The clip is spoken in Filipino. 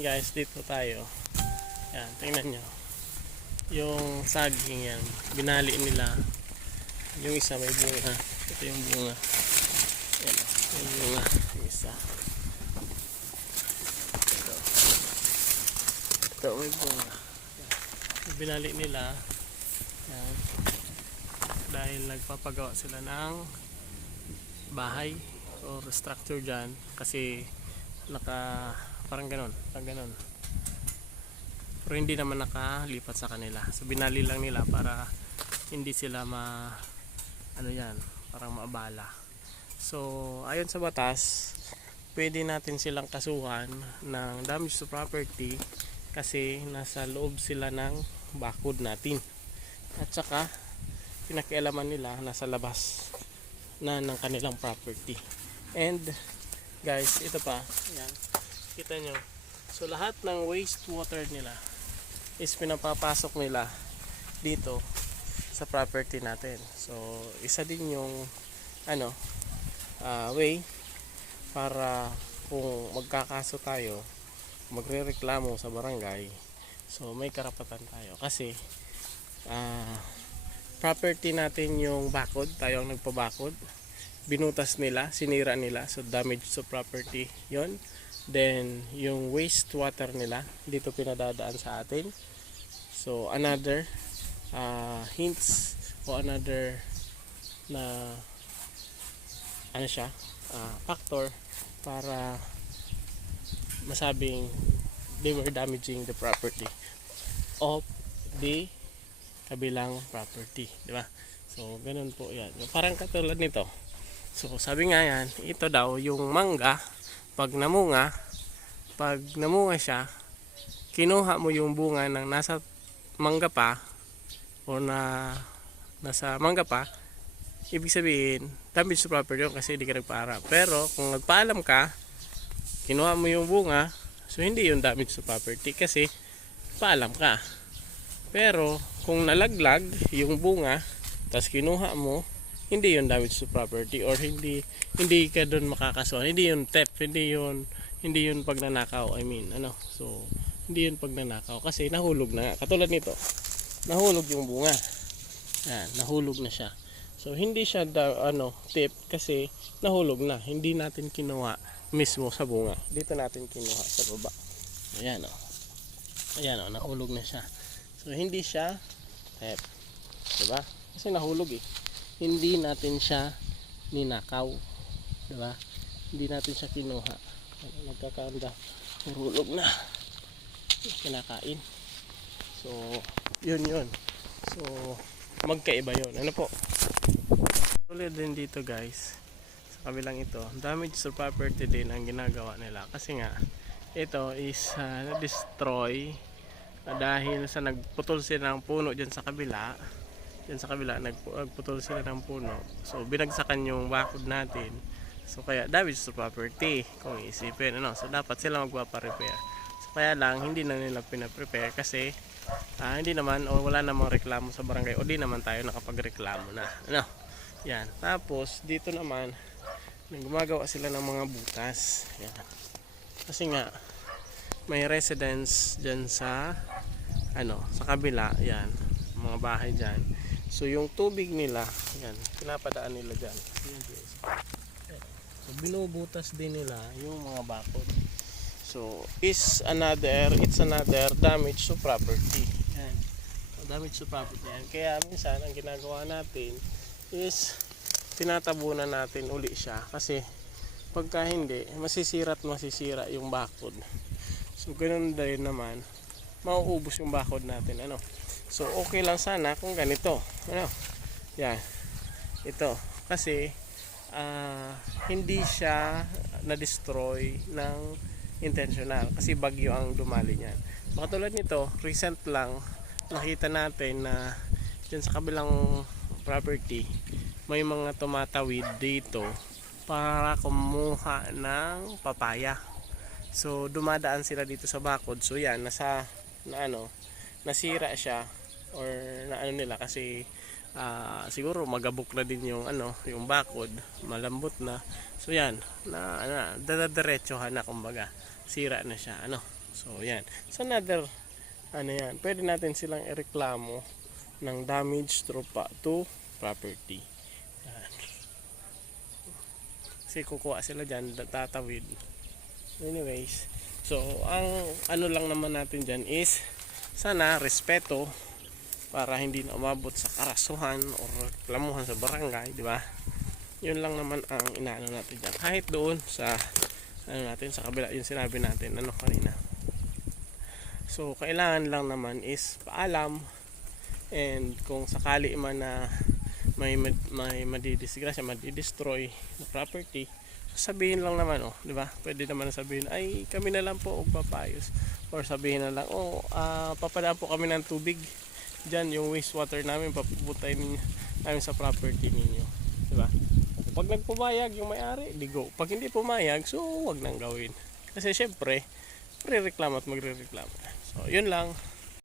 guys, dito tayo. Yan, tingnan nyo. Yung saging yan, binali nila. Yung isa may bunga. Ito yung bunga. Yan, yung bunga. Yung isa. Ito. Ito may bunga. Yan. Binali nila. Yan. Dahil nagpapagawa sila ng bahay or structure dyan kasi naka parang ganon parang ganon pero hindi naman nakalipat sa kanila. So binali lang nila para hindi sila ma ano yan parang maabala. So ayon sa batas pwede natin silang kasuhan ng damage to property kasi nasa loob sila ng bakod natin. At saka pinakialaman nila nasa labas na ng kanilang property. And guys ito pa. Yan kita nyo. So lahat ng wastewater nila is pinapapasok nila dito sa property natin. So isa din yung ano ah, way para kung magkakaso tayo magrereklamo sa barangay. So may karapatan tayo. Kasi ah, property natin yung bakod. Tayo ang nagpabakod. Binutas nila, sinira nila. So damage to property yon then yung wastewater nila dito pinadadaan sa atin. So another uh, hints o another na ano siya uh, factor para masabing they were damaging the property of the kabilang property di ba? So ganun po yan. Parang katulad nito. So sabi nga yan, ito daw yung mangga, pag namunga, pag namunga siya, kinuha mo yung bunga ng nasa mangga pa, o na nasa mangga pa, ibig sabihin, damage to property yun kasi hindi ka nagpaarap. Pero kung nagpaalam ka, kinuha mo yung bunga, so hindi yung damage to property kasi paalam ka. Pero kung nalaglag yung bunga, tapos kinuha mo, hindi yun damage to property or hindi hindi ka doon makakasuhan. Hindi yun theft hindi yun hindi yun pagnanakaw I mean ano. So hindi yun pagnanakaw kasi nahulog na. Katulad nito nahulog yung bunga. Yan nahulog na siya. So hindi siya da, ano tip kasi nahulog na. Hindi natin kinuha mismo sa bunga. Dito natin kinuha sa baba. Ayan o oh. ayan o oh, nahulog na siya. So hindi siya theft. Diba? Kasi nahulog eh hindi natin siya ninakaw. Di? Hindi natin siya kinuha. Nagkakanda. Hurulog na. Kinakain. So, yun yun. So, magkaiba yun. Ano po? Ulit din dito guys. Sa kabilang ito. Damage to property din ang ginagawa nila. Kasi nga, ito is uh, na-destroy uh, dahil sa nagputol sila ng puno dyan sa kabila yan sa kabila nagpu- nagputol sila ng puno. So binagsakan yung bakod natin. So kaya damage to property kung iisipin ano? So dapat sila magpapa-repair so kaya lang hindi na nila pina-prepare kasi ah, hindi naman o wala namang reklamo sa barangay o di naman tayo nakapagreklamo na ano? Yan. Tapos dito naman gumagawa sila ng mga butas. Yan. Kasi nga may residence dyan sa ano sa kabila. Yan. Mga bahay dyan So yung tubig nila, yan, pinapadaan nila dyan. Yan, guys. So binubutas din nila yung mga bakod. So is another, it's another damage to property. Yan. So, damage to property yan. Kaya minsan ang ginagawa natin is tinatabunan natin uli siya kasi pagka hindi, masisira at masisira yung bakod. So ganun din naman, mauubos yung bakod natin. Ano? So okay lang sana kung ganito. Ano? Yan. Ito. Kasi uh, hindi siya na-destroy ng intentional. Kasi bagyo ang dumali niyan. So katulad nito, recent lang nakita natin na dyan sa kabilang property may mga tumatawid dito para kumuha ng papaya. So dumadaan sila dito sa bakod. So yan, nasa na ano, nasira siya or na ano nila kasi uh, siguro magabok na din yung ano yung bakod malambot na so yan na, na dadiretsohan na kumbaga sira na siya ano So, yan. So, another, ano yan, pwede natin silang ireklamo ng damage to, pa, to property. Yan. Kasi kukuha sila dyan, tatawid. Anyways, so, ang ano lang naman natin dyan is, sana, respeto, para hindi na umabot sa karasuhan o reklamuhan sa barangay, di ba? Yun lang naman ang inaano natin dyan. Kahit doon sa ano natin sa kabila yung sinabi natin ano kanina. So kailangan lang naman is paalam and kung sakali man na may may madidisgrasya, madidestroy na property, sabihin lang naman oh, di ba? Pwede naman sabihin ay kami na lang po magpapayos or sabihin na lang oh, ah, papadaan po kami ng tubig diyan yung wastewater namin papupuntahin ninyo namin sa property ninyo, di ba? Pag nagpumayag yung may-ari, di go. Pag hindi pumayag, so wag nang gawin. Kasi syempre, re-reklamo at magre-reklamo. So, yun lang.